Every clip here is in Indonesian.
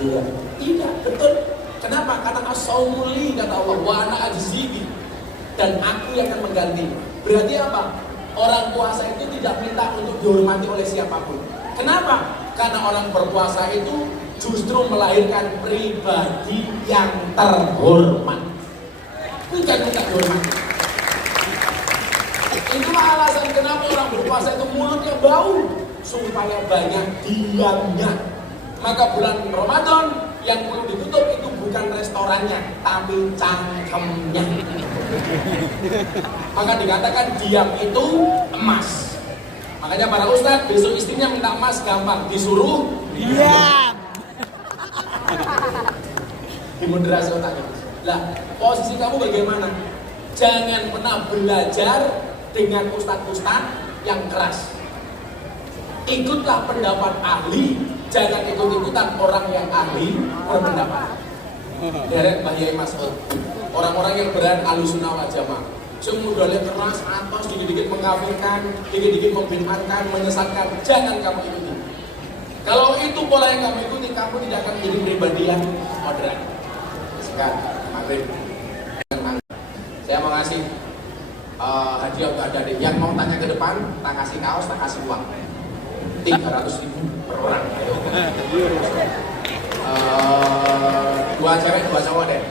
Iya. Tidak, betul. Kenapa? Karena as-saumuli kata Allah, wa ana ajzibi, dan aku yang akan mengganti. Berarti apa? Orang puasa itu tidak minta untuk dihormati oleh siapapun. Kenapa? Karena orang berpuasa itu justru melahirkan pribadi yang terhormat, bukan minta dihormati. Itulah alasan kenapa orang berpuasa itu mulutnya bau, supaya banyak diamnya. Maka bulan Ramadan yang perlu ditutup itu bukan restorannya, tapi cangkemnya. Maka dikatakan diam itu emas. Makanya para ustadz besok istrinya minta emas gampang, disuruh diam. Dimoderasi otaknya. Lah, posisi kamu bagaimana? Jangan pernah belajar dengan ustadz-ustadz yang keras. Ikutlah pendapat ahli, jangan ikut-ikutan orang yang ahli berpendapat. Derek Mbah Yai Mas'ud, orang-orang yang beran Ahlussunnah wal Jamaah, semudahnya keras, atas, dikit-dikit mengkafirkan, dikit-dikit membid'ahkan, menyesatkan, jangan kamu ikuti. Kalau itu pola yang kamu ikuti, kamu tidak akan menjadi pribadi yang moderat. Sekarang, maghrib. Saya mau ngasih hadiah untuk adik-adik yang mau tanya ke depan, tak kasih kaos, tak kasih uang 300.000 per orang. Dua cewek, dua cowok deh.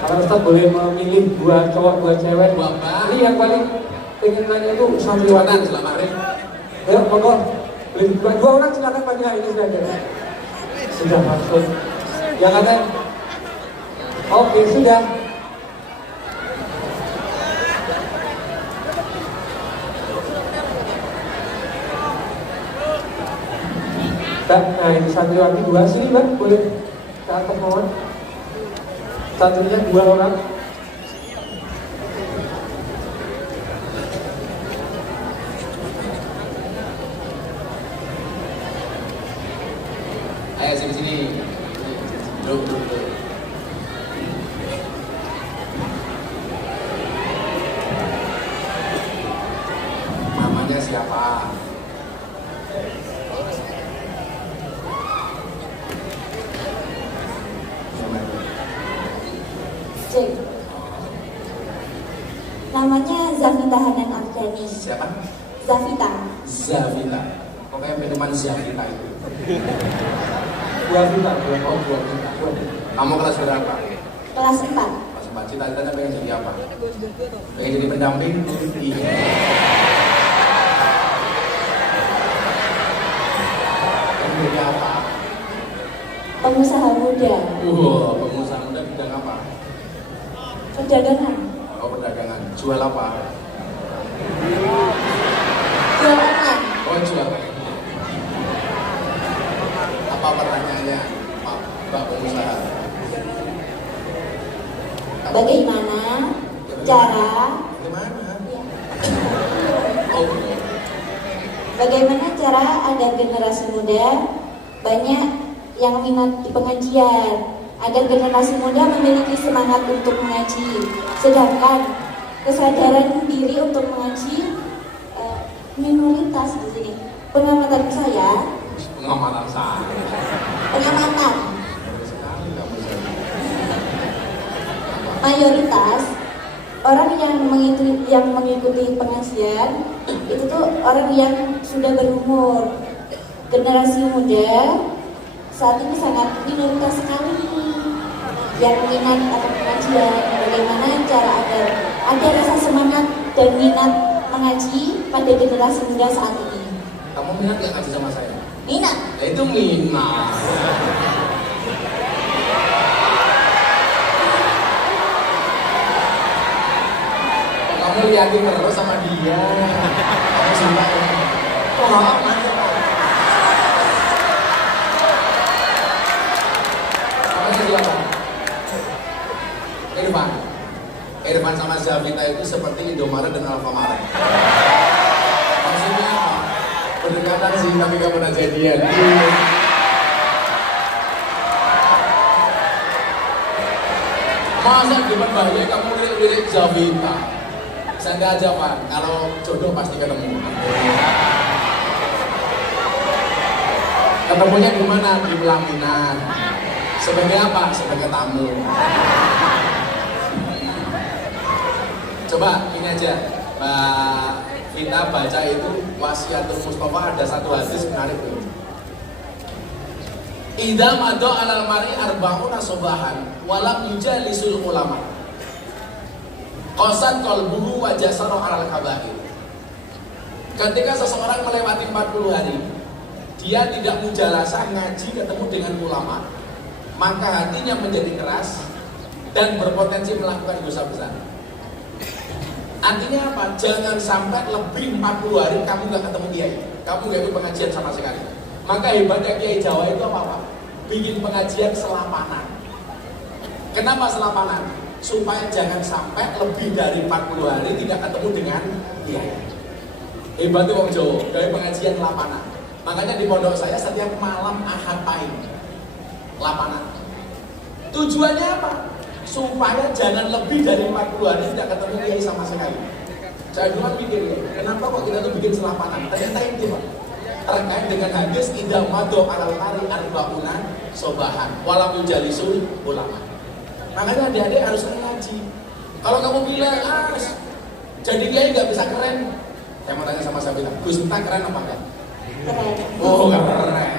Kalau Ustaz boleh memilih dua cowok, dua cewek. Ini yang paling pengen nanya itu santriwati. Selamat hari. Ya, monggo. Dua orang silakan panggil ini saja. Sudah masuk. Yang ada. Oke, sudah. Nah ini santriwati dua, sini Mbak, boleh ke atas mohon. Santrinya dua orang. Ayo sini. Duduk. Namanya siapa? Namanya Zafita Hanan Ardani. Siapa? Zafita. Pokoknya minuman Zafita itu. Dua Vita. Kamu kelas berapa? Kelas 4. Kelas 4. Cita-citanya pengen jadi apa? Pengen jadi pendamping? Iya. Pengen jadi apa? Pengusaha muda. Pengusaha muda bidang apa? Perdagangan. Oh, perdagangan. Jual apa? Jual online. Oh, jual. Apa pertanyaannya, Pak pengusaha? Bagaimana cara? Bagaimana? Ya. Oh, Bagaimana cara agar generasi muda banyak yang minat di pengajian, agar generasi muda memiliki semangat untuk mengaji, sedangkan kesadaran diri untuk mengaji minoritas di sini. Pengamatan saya. Mayoritas orang yang mengikuti pengajian itu tuh orang yang sudah berumur. Generasi muda saat ini sangat minoritas sekali yang minat akan pengajian. Bagaimana cara agar ada rasa semangat dan minat mengaji pada generasi muda saat ini? Kamu minat gak ngaji sama saya? Minat. Ya, itu minat. Kamu liatin terus sama dia. Kamu suka ya? Oh, Irfan sama Zafita itu seperti Indomaret dan Alfamaret. Maksudnya apa? Berdekatan sih, tapi gak pernah jadian. Masa di depan bahaya kamu lirik Zafita? Santai aja Pak, kalau jodoh pasti ketemu. Ketemunya di mana? Di pelaminan. Sebagai apa? Sebagai tamu. Coba ini aja, Mbak, kita baca itu Wasiatul Mustafa, ada satu hadis menarik tuh. Idza madha 'alal mar'i arba'una subahan walam yujalisul ulama. Qasan qalbuhu wa jasara 'alal kaba'ir. Ketika seseorang melewati 40 hari, dia tidak mujalasah ngaji ketemu dengan ulama, maka hatinya menjadi keras dan berpotensi melakukan dosa besar. Artinya apa? Jangan sampai lebih 40 hari kamu gak ketemu kiai, kamu gak ikut pengajian sama sekali. Maka hebatnya kiai Jawa itu apa? Bikin pengajian selapanan. Kenapa selapanan? Supaya jangan sampai lebih dari 40 hari tidak ketemu dengan kiai. Hebatnya wong Jawa, dari pengajian lapanan. Makanya di pondok saya setiap malam Ahad Pahing lapanan. Tujuannya apa? Supaya jangan lebih dari 40 hari tidak ketemu kiai sama sekali. Saya dulu mikir ya, kenapa kok kita tuh bikin selapanan? Ternyata itu Pak, terkait dengan hadis idza madha 'alal mari arba'una sobahan walam yujalisul ulama. Makanya adik-adik harus ngaji. Kalau kamu bilang jadi kiai nggak bisa keren, saya mau tanya sama Sabila, Gus Miftah keren apa enggak? Keren. Oh keren.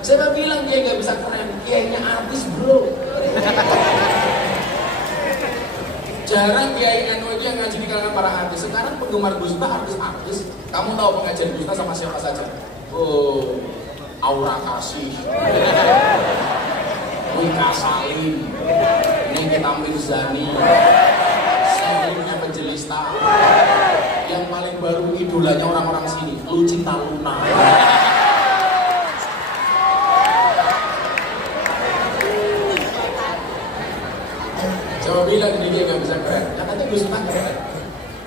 Saya bilang dia nggak bisa keren, kiainya artis bro. Jarang kiai NU yang ngaji di kalangan para artis. Sekarang penggemar Gus Miftah artis-artis. Kamu tahu pengajian Gus Miftah sama siapa saja? Oh, Aura Kasih, Wika Salim, Nikita Mirzani, Selimnya Penjelista. Yang paling baru idolanya orang-orang sini, Lucinta Luna. Saya bilang dia nggak bisa keren, katanya Gus Miftah keren.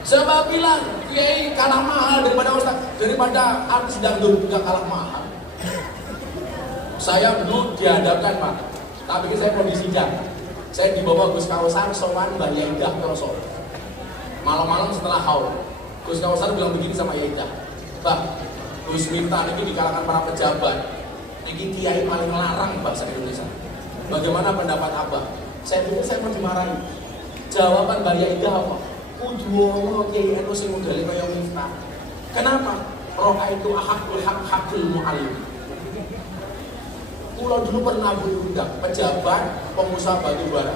Saya bilang kiai kalah mahal daripada ustaz, daripada artis dangdut juga kalah mahal. Saya dulu dihadapkan Pak, tapi saya kondisi sidang. Saya dibawa Gus Kausar sowan Mbak Yaidah Kroso. Malam-malam setelah haul, Gus Kausar bilang begini sama Yaidah, Mbak, Gus Miftah ini di kalangan para pejabat, ini kiai paling larang bangsa Indonesia. Bagaimana pendapat Abah? Saya pikir saya mau dimarahi. Jawaban Mbak Yaidah apa? Kudu kiai NU sing modele kaya Miftah. Kenapa? Roh itu hakul hakul mu'alim. Pulau dulu pernah diundang pejabat pengusaha batu bara,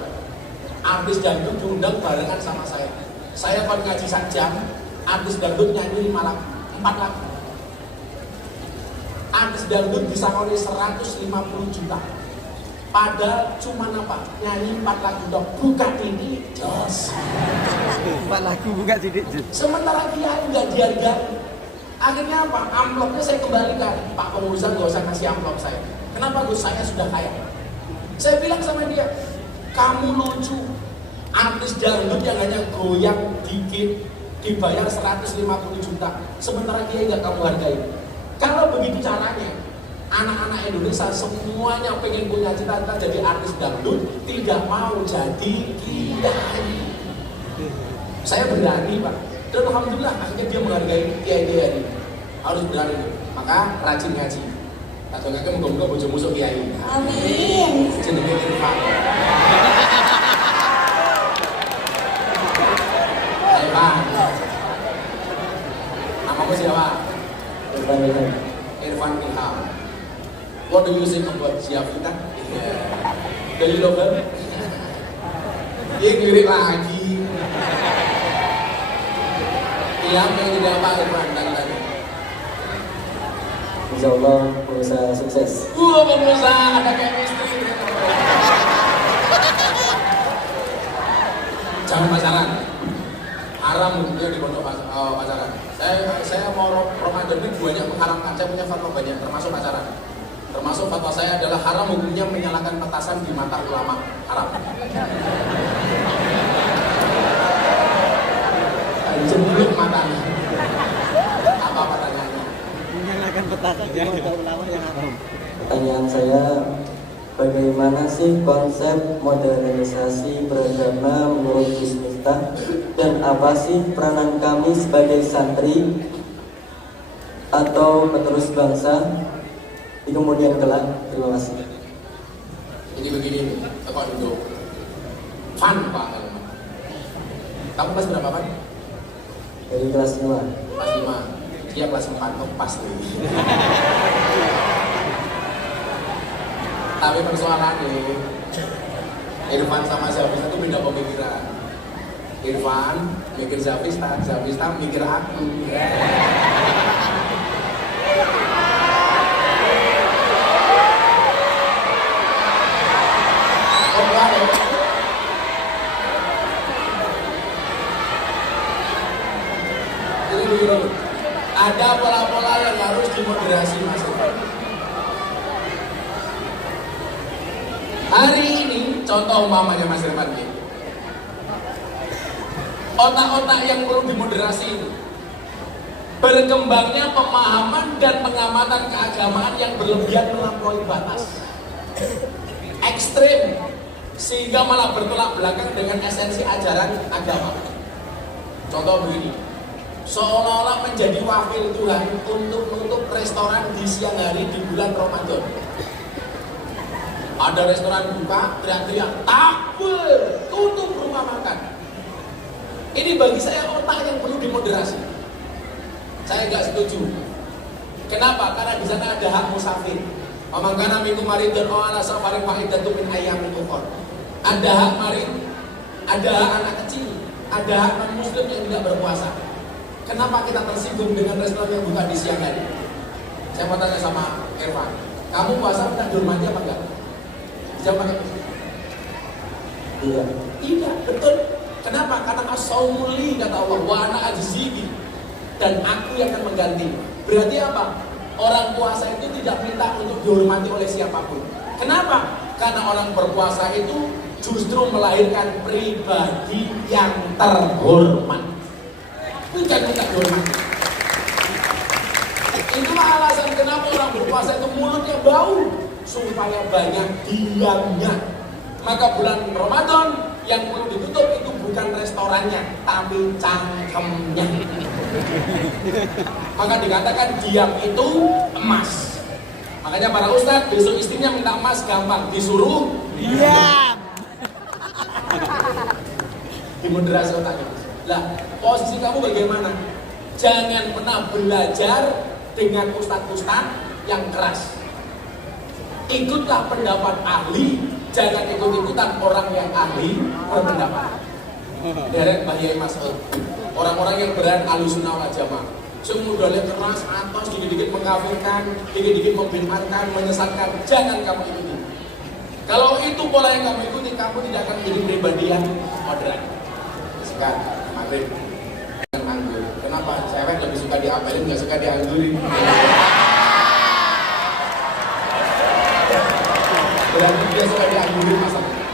artis dangdut diundang barengan sama saya. Saya kan ngaji sajam, artis dangdut nyanyi 4 lagu. Artis dangdut disangoni 150 juta. Padahal cuma apa? Nyanyi 4 lagu dong. Buka titik, jos. 4 lagu buka titik. Sementara dia nggak dihargai. Akhirnya apa? Amplopnya saya kembalikan. Pak pengusaha nggak usah kasih amplop saya. Kenapa Gus? Saya sudah kaya. Saya bilang sama dia, kamu lucu. Artis dangdut yang hanya goyang dikit dibayar 150 juta. Sementara dia nggak kamu hargai. Kalau begitu caranya, anak-anak Indonesia semuanya pengen punya cita-cita jadi artis dangdut, tidak mau jadi kiai. Saya berani Pak, dan alhamdulillah akhirnya dia menghargai kiai-kiai ini. Harus berani, maka rajin ngaji. Atau nggak muka-muka bojo musuh kiai. Amin. Jenenge Irfan. Irfan. Namamu siapa? Irfan Ilham. What do you think about Syafita? Dari lokal? Dia ngirik lagi. Ilham yang jadi apa Irfan? Tanya-tanya. Insya Allah pengusaha sukses. Pengusaha ada chemistry. Jangan pacaran. Haram hukumnya di pondok pacaran. Saya mau Ramadan ini banyak mengharamkan. Saya punya fatwa banyak, termasuk pacaran. Termasuk fatwa saya adalah haram hukumnya menyalakan petasan di mata ulama. Haram. Jembluk matanya. Apa pertanyaannya? Menyalakan petasan di mata ulama yang haram. Pertanyaan saya, bagaimana sih konsep modernisasi beragama menurut Gus Miftah, dan apa sih peranan kami sebagai santri atau penerus bangsa di kemudian kelak. Terima kasih. Jadi begini, Pak duduk. Fun Pak Elman. Kamu kelas berapa Pak? Dari kelas 5. Kelas 5. Dia kelas 4, pas nih. Tapi persoalan nih, Irfan sama Zafista itu beda pemikiran. Irfan mikir Zafista, Zafista mikir aku. Jadi begini, ada pola-pola yang harus dimoderasi Mas Irfan. Hari ini contoh umpamanya Mas Irfan ini, otak-otak yang perlu dimoderasi ini, berkembangnya pemahaman dan pengamatan keagamaan yang berlebihan melampaui batas, ekstrim, sehingga malah bertolak belakang dengan esensi ajaran agama. Contoh begini, seolah-olah menjadi wakil Tuhan untuk menutup restoran di siang hari di bulan Ramadan. Ada restoran buka, teriak-teriak, takbir, tutup rumah makan. Ini bagi saya otak yang perlu dimoderasi. Saya nggak setuju. Kenapa? Karena di sana ada hak musafir. Pemangkana minggu marid dan ala safarin fa'idatu min ayyamin ukhra. Ada hak marid, ada hak anak kecil, ada hak non muslim yang tidak berpuasa. Kenapa kita tersinggung dengan restoran yang buka di siang hari? Saya mau tanya sama Irfan, kamu puasa minta dihormati apa enggak? Jawab pakai Tidak. tidak, betul. Kenapa? Karena as-saumuli kata Allah, wa ana ajzibi, dan aku yang akan mengganti. Berarti apa? Orang puasa itu tidak minta untuk dihormati oleh siapapun. Kenapa? Karena orang berpuasa itu justru melahirkan pribadi yang terhormat, bukan minta dihormati. Itulah alasan kenapa orang berpuasa itu mulutnya bau, supaya banyak diamnya. Maka bulan Ramadan yang perlu ditutup itu bukan restorannya, tapi cangkemnya. Maka dikatakan diam itu emas. Makanya para ustadz besok istrinya minta emas gampang, disuruh diam. Dimoderasi otaknya. Lah, posisi kamu bagaimana? Jangan pernah belajar dengan ustadz-ustadz yang keras. Ikutlah pendapat ahli, jangan ikut-ikutan orang yang ahli berpendapat. Deret bahaya Mas'ud, orang-orang yang beran ahlussunnah wal jamaah, semudahnya keras, atas, dikit-dikit mengkafirkan, dikit-dikit membid'ahkan, menyesatkan, jangan kamu ikuti. Kalau itu pola yang kamu ikuti, kamu tidak akan menjadi pribadi yang moderat. Sekarang, maghrib, anggur. Kenapa? Cewek lebih suka diapelin, nggak suka dianggurin. Berarti dia suka dianggurin masalahnya.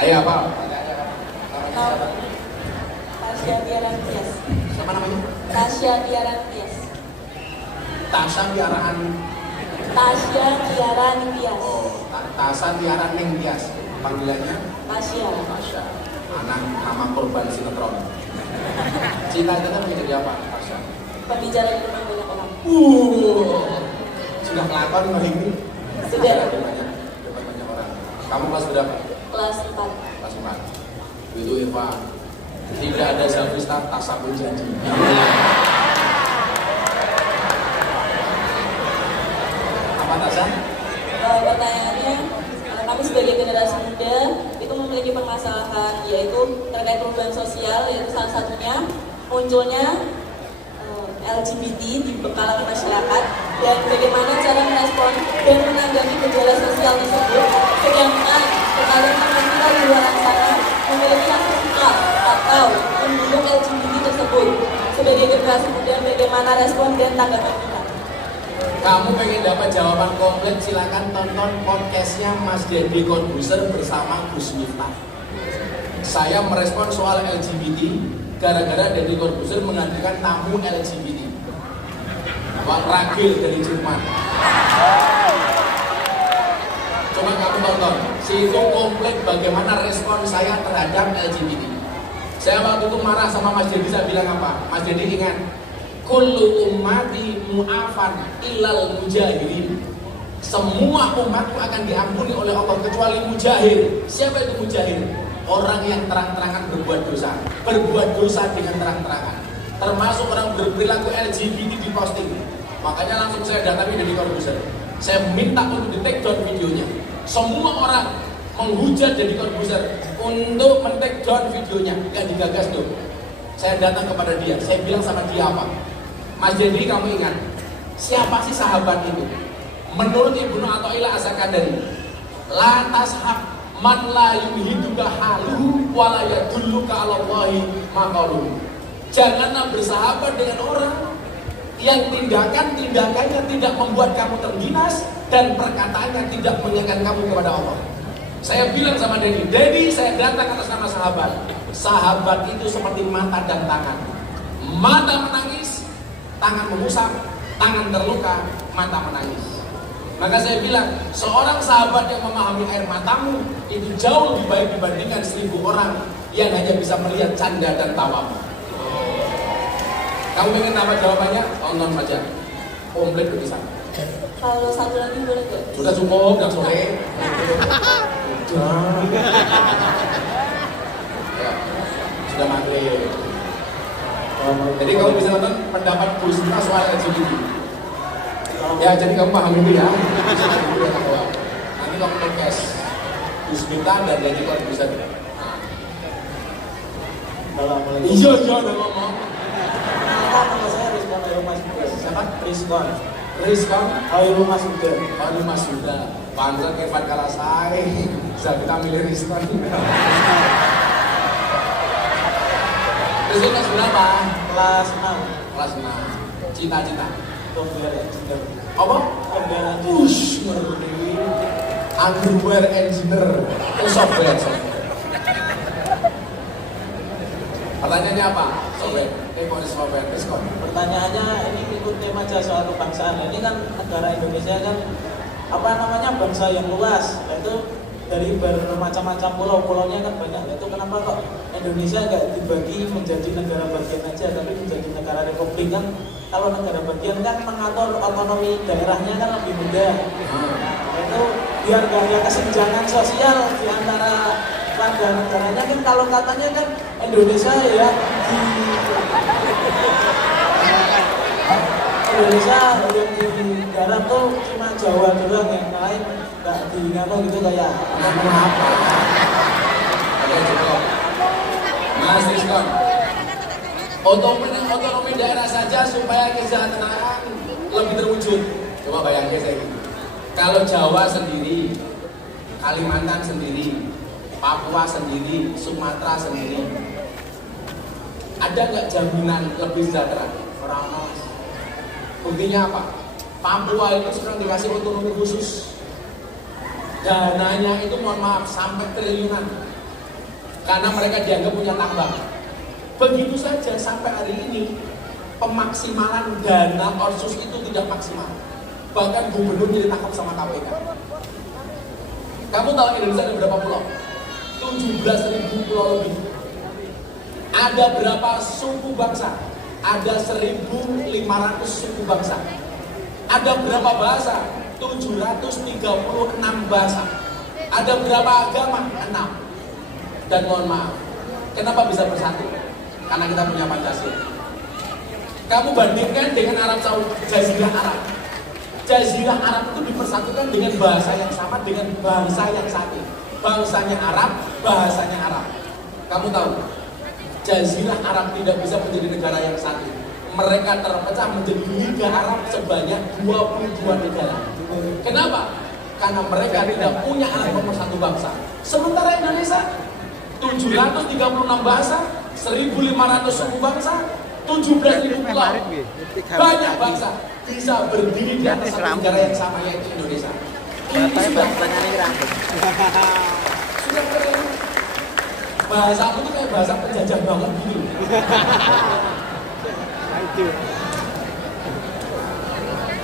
Ayo apa? Tasya Tiaran Tias. Siapa namanya? Tasya Tiaran Tias. Tasya Tiaran. Tasya Tiaran Tias. Oh, Tasya Tiaran Ning Tias. Panggilannya? Tasya. Tasya. Anak nama korban sinetron. Cita itu kan menjadi apa? Tasya. Pembicara di rumah banyak orang. Sudah kelakon hari ini? Sudah. Dapat banyak orang. Kamu kelas berapa? Kelas 4. Kelas 4. Itu Irfan. Tidak ada Zafista, Tasya pun jadi. Apa Tasya? Pertanyaannya, kami sebagai generasi muda itu memiliki permasalahan, yaitu terkait perubahan sosial, yaitu salah satunya munculnya LGBT di kalangan masyarakat, dan bagaimana cara merespon dan menanggapi gejala sosial tersebut, sedangkan kalian teman-teman di luar sana memiliki akses fikah atau mendukung LGBT tersebut. Sebagai generasi muda, bagaimana respon dan tanggapan kita? Kamu pengen dapat jawaban komplit, silakan tonton podcastnya Mas Deddy Corbuzier bersama Gus Miftah. Saya merespon soal LGBT gara-gara Deddy Corbuzier menghadirkan tamu LGBT, Pak Ragil dari Jerman. Coba kamu tonton, situ komplit bagaimana respon saya terhadap LGBT. Saya waktu itu marah sama Mas Deddy, saya bilang apa? Mas Deddy ingat, kullu ummati mu'afan ilal mujahirin. Semua umatku akan diampuni oleh Allah kecuali mujahir. Siapa itu mujahir? Orang yang terang-terangan berbuat dosa dengan terang-terangan. Termasuk orang berperilaku LGBT di posting. Makanya langsung saya datangi dari Corbuzier. Saya minta untuk di take down videonya. Semua orang menghujat dari Corbuzier untuk men-take down videonya. Gak digagas tuh. Saya datang kepada dia. Saya bilang sama dia apa? Mas Deddy, kamu ingat siapa sih sahabat itu? Menurut Ibnu Athaillah Az-Zakandari, la tashab man la yuhiduka haluhu wa la yadulluka 'ala Allahi maqaluhu. Janganlah bersahabat dengan orang yang tindakannya tidak membuat kamu terginas dan perkataannya tidak mengingatkan kamu kepada Allah. Saya bilang sama Deddy, saya datang atas nama sahabat. Sahabat itu seperti mata dan tangan. Mata menangis, tangan mengusap, tangan terluka, mata menangis. Maka saya bilang, seorang sahabat yang memahami air matamu itu jauh lebih baik dibandingkan 1000 orang yang hanya bisa melihat canda dan tawamu. Kamu ingin apa jawabannya? Tonton saja. Komplit tulisan. Kalau satu lagi boleh nggak? Sudah cukup, udah sore. Ya, sudah maghrib. Jadi kamu bisa nonton pendapat Bu Sita soal LGBT. Ya, jadi kamu paham itu ya. Nanti kamu podcast Bu Sita dan lagi kalau bisa. Iya, udah ngomong. Nama saya Rizwan Hairul Masuda. Siapa? Rizwan Hairul Masuda. Hairul Masuda. Panjang Evan Kalasai. Bisa kita milih Rizwan. Rizwan kelas berapa? Kelas 6. Cita-cita. 6 software engineer. Apa? Software engineer. Push, underwear engineer. Software. Pertanyaannya apa? Software. Software. Pertanyaannya ini ikut tema aja soal kebangsaan. Ini kan negara Indonesia kan bangsa yang luas, yaitu dari bermacam-macam pulau-pulaunya kan banyak. Itu kenapa kok Indonesia nggak dibagi menjadi negara bagian aja, tapi menjadi negara republik kan? Kalau negara bagian kan mengatur otonomi daerahnya kan lebih mudah. Itu biar nggak ada kesenjangan sosial di antara warga negaranya kan. Kalau katanya kan Indonesia ya Indonesia yang digarap tuh cuma Jawa doang, yang lain nggak di gitu kayak apa? Mas Rizwan, otonomi daerah saja supaya kesejahteraan lebih terwujud. Coba bayangin saya ini. Kalau Jawa sendiri, Kalimantan sendiri, Papua sendiri, Sumatera sendiri, ada nggak jaminan lebih sejahtera? Orang-orang. Buktinya apa? Papua itu sekarang dikasih otonomi khusus. Dananya itu mohon maaf sampai triliunan. Karena mereka dianggap punya tambang. Begitu saja sampai hari ini pemaksimalan dana otsus itu tidak maksimal. Bahkan gubernur ditangkap sama KPK. Kamu tahu Indonesia ada berapa pulau? 17.000 pulau lebih. Ada berapa suku bangsa? Ada 1.500 suku bangsa. Ada berapa bahasa? 736 bahasa. Ada berapa agama? 6. Dan mohon maaf, kenapa bisa bersatu? Karena kita punya Pancasila. Kamu bandingkan dengan Arab Saudi, Jazirah Arab. Jazirah Arab itu dipersatukan dengan bahasa yang sama dengan bangsa yang satu. Bangsanya Arab, bahasanya Arab. Kamu tahu, Jazirah Arab tidak bisa menjadi negara yang satu. Mereka terpecah menjadi Liga Arab sebanyak 22 negara. Kenapa? Karena mereka tidak punya alat pemersatu bangsa. Sementara Indonesia 736 bahasa, 1.500 suku bangsa, 17.000 pulau. Banyak bangsa bisa berdiri di atas satu negara yang sama, yaitu Indonesia. Ini sudah keren. Bahasa aku tuh kayak bahasa penjajah banget gitu.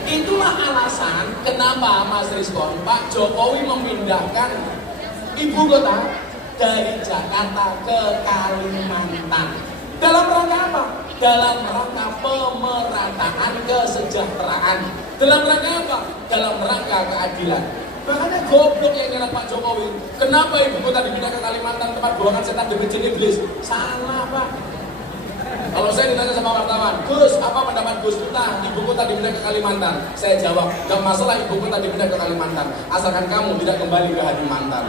Itulah alasan kenapa Mas Rizwan, Pak Jokowi memindahkan ibu kota dari Jakarta ke Kalimantan. Dalam rangka apa? dalam rangka pemerataan kesejahteraan. Dalam rangka apa? Dalam rangka keadilan. Makanya goblok yang nyerang Pak Jokowi. Kenapa ibu kota dipindah ke Kalimantan, tempat buangan setan demi jin iblis? Salah Pak. Kalau saya ditanya sama wartawan, Gus, apa pendapat Gus tentang ibu kota dipindah ke Kalimantan? Saya jawab, gak masalah ibu kota dipindah ke Kalimantan, asalkan kamu tidak kembali ke hati mantan.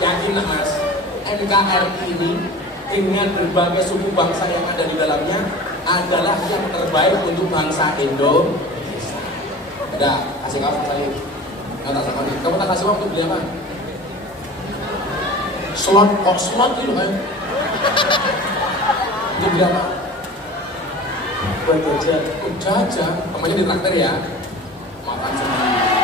Yakin Mas, NKRI ini dengan berbagai suku bangsa yang ada di dalamnya adalah yang terbaik untuk bangsa Indonesia. Udah, kasih kamu sekali. Nggak tak sama nih. Kamu tak kasih waktu beli apa? Slot, kok slot itu kan? Itu beli apa? Buat jajan. Jajan, namanya di traktir ya. Makan sendiri.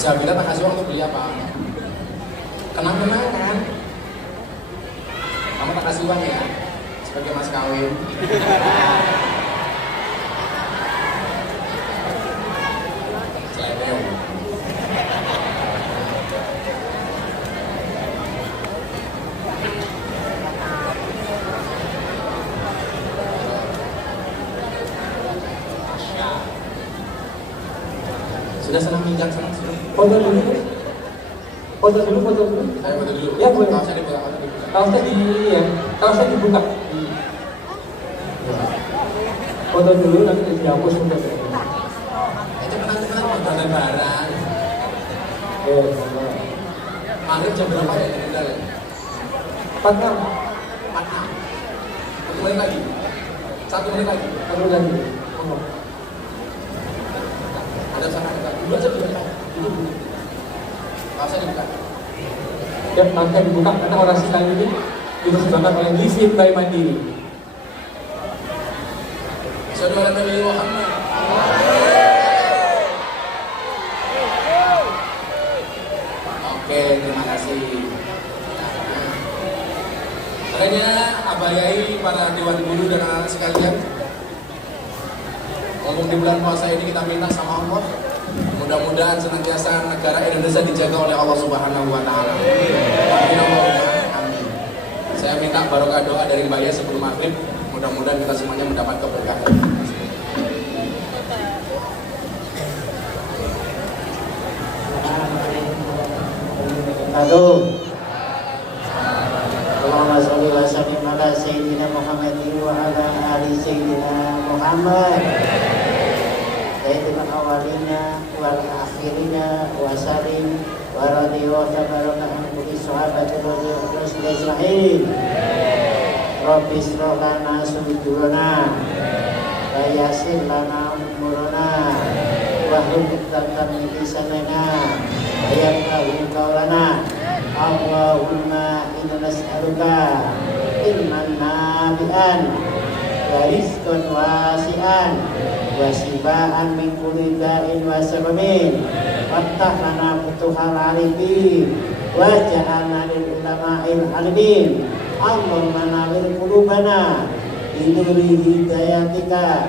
Saya bilang tak kasih waktu beli apa? Kenang-kenangan. Kamu tak kasih uang ya? Sebagai mas kawin. Selebel. Sudah senang minjam senang sudah. Foto dulu. Foto dulu. Ayo foto dulu. Ya, boleh. Kaosnya dibuka, kaosnya dibuka. Kaosnya di ya, kaosnya dibuka. Foto dulu nanti dihapus foto. Cepetan foto lebaran. Maghrib jam berapa ya? Bentar ya. 46. 46. 1 menit lagi. 1 menit lagi. Satu lagi. Ngomong. Ada sana ada. Dulu aja dibuka. Dulu. Kaosnya dibuka. Ya, nanti dibuka karena orasi kali ini dipersembahkan oleh Livin by Mandiri. Saudara Nabi Muhammad. Oke, terima kasih. Makanya Abah Yai, para dewan guru dan anak sekalian, ngomong di bulan puasa ini kita minta sama Allah, mudah-mudahan senantiasa negara Indonesia dijaga oleh Allah Subhanahu wa Ta'ala. Amin Allahumma amin. Saya minta barokah doa dari Mbak Yai sebelum maghrib, mudah-mudahan kita semuanya mendapat keberkahan. Aduh. Allahumma sholli wa sallim ala sayyidina Muhammadin wa ala ali sayyidina Muhammad. Sayyidina awalina wal akhirina wa salim wa radiyallahu tabaraka an kulli sahabatir rasul Ismail. Rabbi shrah lana sudurana wa yassir lana umurana wa hlul 'uqdatam min lisanina wa yafqahu qawlana. Allahumma inna nas'aluka ilman nafi'an wa rizqan wasi'an wa shifaan min kulli da'in wa sabamin. Waftah lana futuhal arifin wa ja'alna lil ulama'il alimin. Allahumma nawwir qulubana bi nuri hidayatika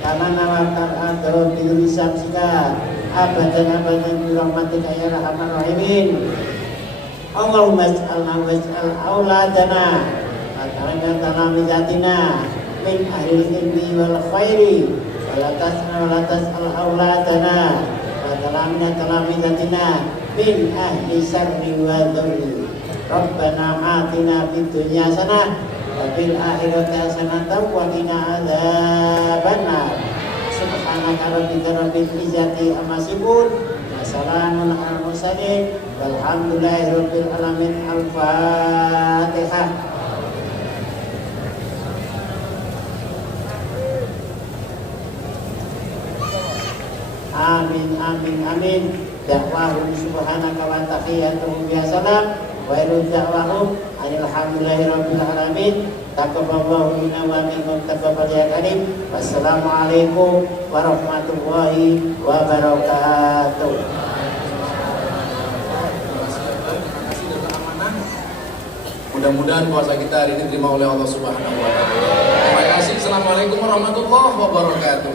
kama nawwartal ardha bi nuri syamsika abadan bi rahmatika ya arhamar rahimin. Allahumma ij'alna waj'al auladana ataraka talamizatina min ahlil ilmi wal khairi wa la tas'al auladana wa talamizatina min ahli syarri wa dhurri. Rabbana atina fid dunya hasanah wa fil akhirati hasanah wa qina adzabannar. Subhanaka rabbika rabbil izzati amma yasifun wa salamun alal mursalin walhamdulillahi rabbil alamin. Al-Fatihah. Amin amin amin. Da'wahum subhanaka wa tahiyyatuhum bihasalam wa ilu da'wahum alhamdulillahi rabbil alamin. Taqabbalallahu minna wa minkum taqabbal ya karim. Wassalamualaikum warahmatullahi wabarakatuh. Mudah-mudahan puasa kita hari ini diterima oleh Allah Subhanahu wa taala. Terima kasih. Assalamualaikum warahmatullahi wabarakatuh.